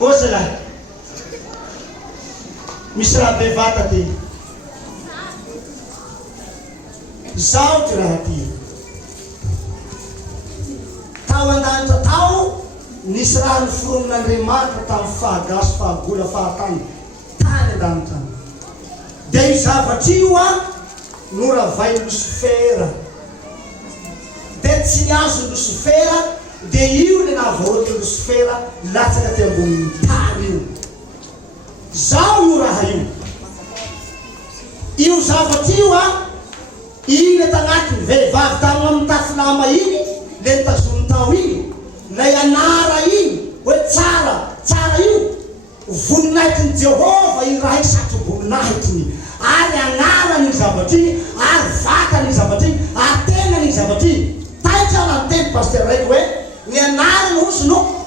Oza lahy. Misy raha bevata ty. Zao ty raha ty. Tao an-danitra tao, nisy raha noforonin'Andriamanitra tamin'ny fahagasy, fahagola, fahatany. Tany an-danitra. Dia io zavatra io noravain'i Lucifera. Dia tsy niazo Lucifera, dia io le nahavoaky Lucifera latsaka ty ambonin'ny tany io. Zao io raha io. Io zavatra io iny tagnatiny vehivavy tamin'ny amin'ny tafilama iny, le nitazony tao iny, na ianara iny, hoe tsara, tsara io. Voninahitiny Jehova iny raha iny satry-boninahitiny. Ary agnarany zavatra iny, ary vatany zavatra iny, ary tenany zavatra iny. Taitra na teny paster raiky hoe, ny anarany ozy no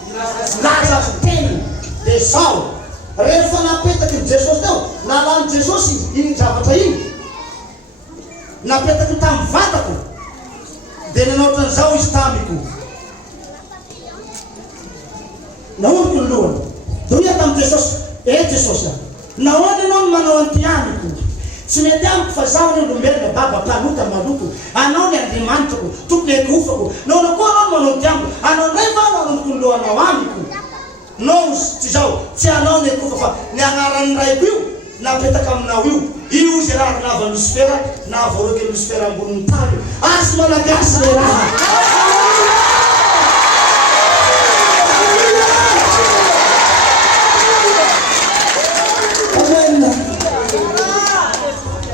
laza tenany. Dia zao. Rehefa napetaky Jesosy teo, nalany Jesosy iny zavatra iny, napetaky tamin'ny vatako, dia nanao ohatran'izao izy tamiko. Naholiko ny lohany. Doia tamin'ny Jesosy, Jesosy nahoana ianao no manao an'ity amiko? Tsy mety amiko fa zaho ny olombelona baba palota maloko. Anao ny Andriamanitro, tokony ekofako. Nahoana koa anao no manao an'ity amiko? Anao ndray va nanomboky ny lohanao amiko? No, tsy zao, tsy anao ny ekofa fa ny agnaran'ny raiko io napetaka aminao io. Io zay raha nava Lucifera, nahavoaky Lucifera ambonin'ny tany. Asy malagasy le raha.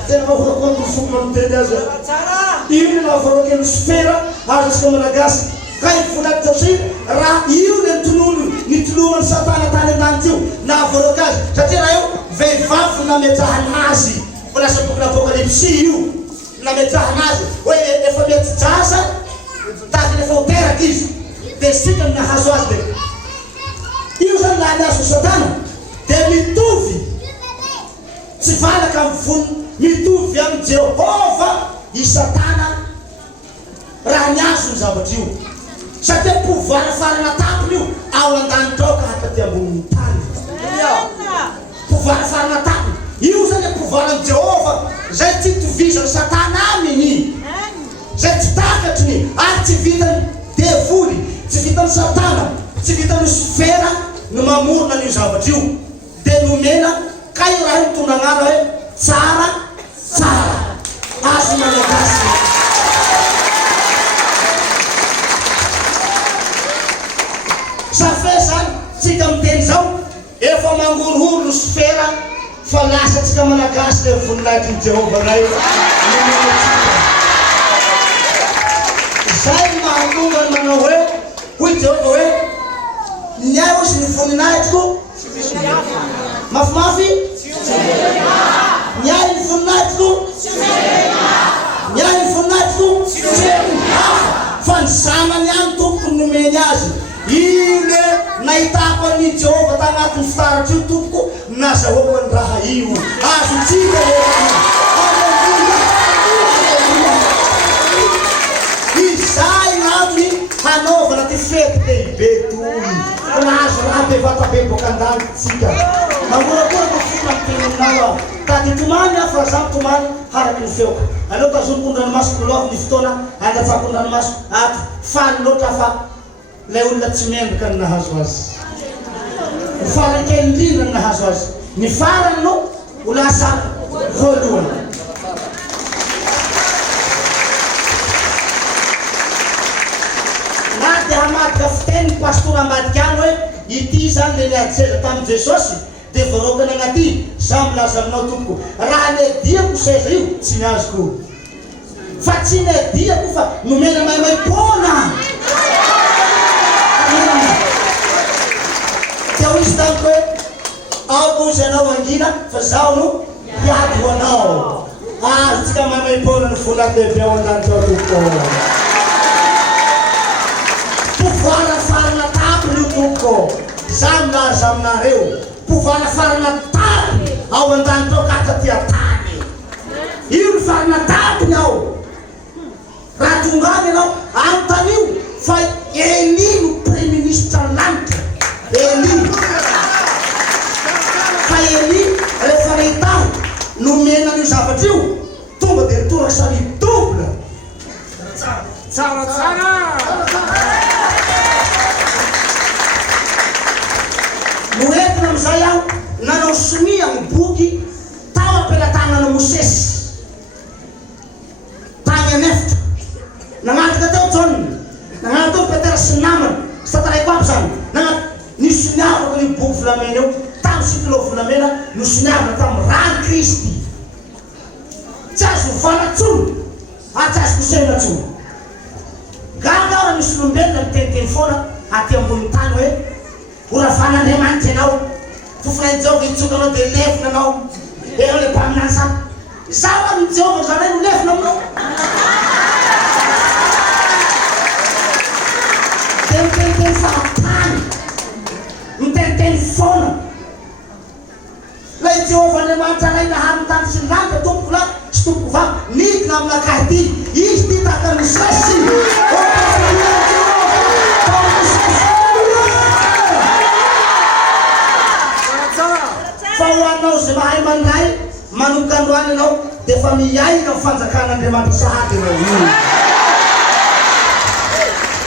Tena vahorakoa ny fomba miteny azy. Io nahavoaky Lucifera, azo malagasy. Kay volat Josy, raha io le nitolomany Satana tany an-danitra io, nahavoaky azy. Satria raha io vehivavy nametrahana azy. Fa lasa boky n'Apocalypse io, nametrahana azy. Hoe efa mety jasa, tahakiny efa ho teraka izy. Dia sika no nahazo azy dia. Io zany laha niazo Satana, dia mitovy. Tsy valaka amin'ny vono, mitovy amin'ny Jehova i Satana raha niazo ny zavatra io. Satria pouvoir farana tampony io ao an-danitra ao ka hataty ambonin'ny tany. Pouvoir farana tampony. Io zany le pouvoir an'i Jehova, zay tsy itovizany Satana aminy. Zay tsy takatriny, ary tsy vitany devoly, tsy vitany Satana, tsy vitany Lucifera no mamorona an'io zavatra io. Dia nomena ka io raha io mitondra anara hoe tsara, tsara. Azo malagasy. Safe zany, tsika miteny zao, efa mangorohoro Lucifera, fa lasa tsika malagasy le voninahitry Jehova ray. Zay mahatonga ny manao hoe, hoy Jehova hoe, niay ozy ny voninahitriko, mafimafy, niay ny voninahitriko, niay ny voninahitriko, fa ny zanany any tompoko nomeny azy. Ile nahitako an'i Jehova tagnatin'ny fitaratra io tompoko, nazahoako ny raha io. Azotsika izay gn'antony hanaovana ty fety lehibe toy. Nahazo raha bevata be boka an-danitsika. Mangorakorako fona miteninao tady tomany fa zaho tomany haraky ny feoko. Aleo tazomon-dranomasoko loavy ny fotoana, andatsakon-dranomasoko ato faly loatra fa le olona tsy memboka ny nahazo azy. Ny farany kely indrindra ny nahazo azy. Ny farany no ho lasa voalohany. Na dia hamadika fiteny pastora Madikany hoe ity zany le niady tamin'i Jesosy, dia voarokany agnaty, zaho milaza aminao tompoko. Raha niadiako seza io, tsy niazoko. Fa tsy niadiako fa nomena maimai-pona. Dia izy tamiko hoe, ao koa izy anao angina, fa zaho no hiady ho anao. Azotsika maimai-pona ny vola lehibe ao an-danitra ao tompoko. Pouvoir farana tampony io tompoko. Zaho milaza aminareo. Pouvoir farana tampony ao an-danitra ao ka hatraty an-tany. Io ny farana tampony ao. Raha tongany ianao an-tany io, fa Eli no prime ministre lanitra. Eli. zavatra io tonga dia nitoraka samy dobla tsara noentina am'izay aho nanao somi amin'ny boky tao ampelantanana Mosesy tany anefitra nagnataka teo John nagnataka teo Petera sy ny namany sy tataraiko aby zany nisy niavaka ny boky volamena eo tamin'ny sikilo volamena nisy niavaka tamin'ny rano Kristy tsy azo valatsony ary tsy azo kosenatsony gaga raha misy olombelona miteniteny foana aty ambony tany hoe oravan'Andriamanitra ianao fofonay Jehova itsoka anao dia lefina anao eo le mpaminany samy zaho a ny Jehova zanay no lefina aminao dia miteniteny fahatany miteniteny foana lay Jehova Andriamanitra anay nahariny tany sy ny lanitra tompoko lahy sy tompoko vavy midina aminakahy ty izy ty tahaka Mosesy fa ho anao zay mahay mandray manomboka androany ianao dia efa miaina amin'ny fanjakan'Andriamanitra sahady ianao